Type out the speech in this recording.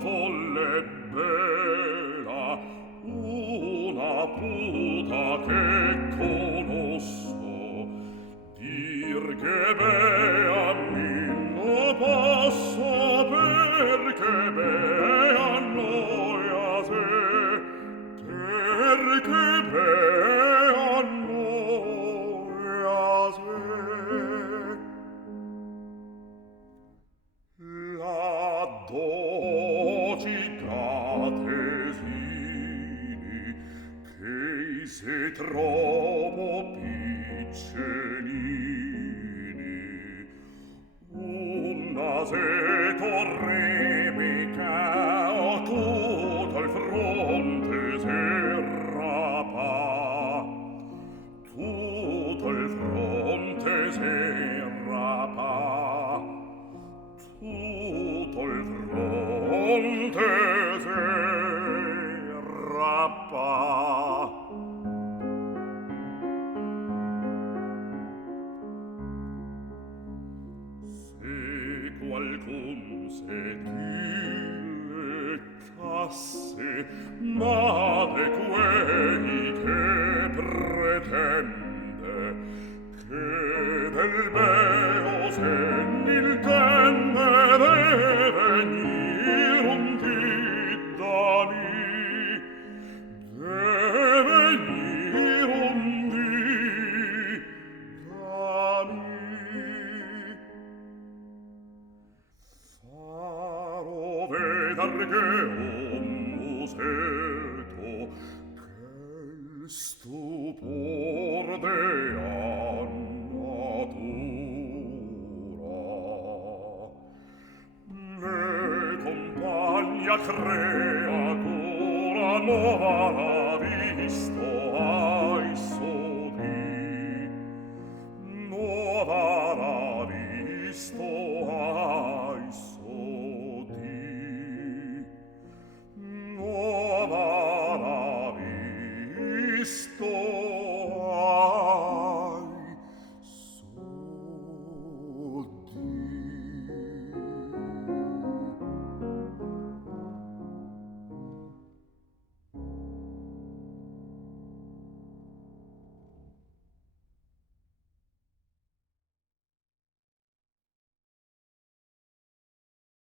folle bella, una puta che conosco, dir che beami lo posso, perché bea noia se, perché bea noia se. La docica tesini, che se troppo piccenini, una se torrebe che tutto il fronte serrapa, tutto il fronte serrapa, tutto il fronte serrapa. Se qualcun se dilettasse, ma de quei che pretende che del beo se n'intende, deve venir un dì da mi, deve venir un dì da mi. Farò veder che un musetto, che stupor dea natura, ne compagna creatura non ha visto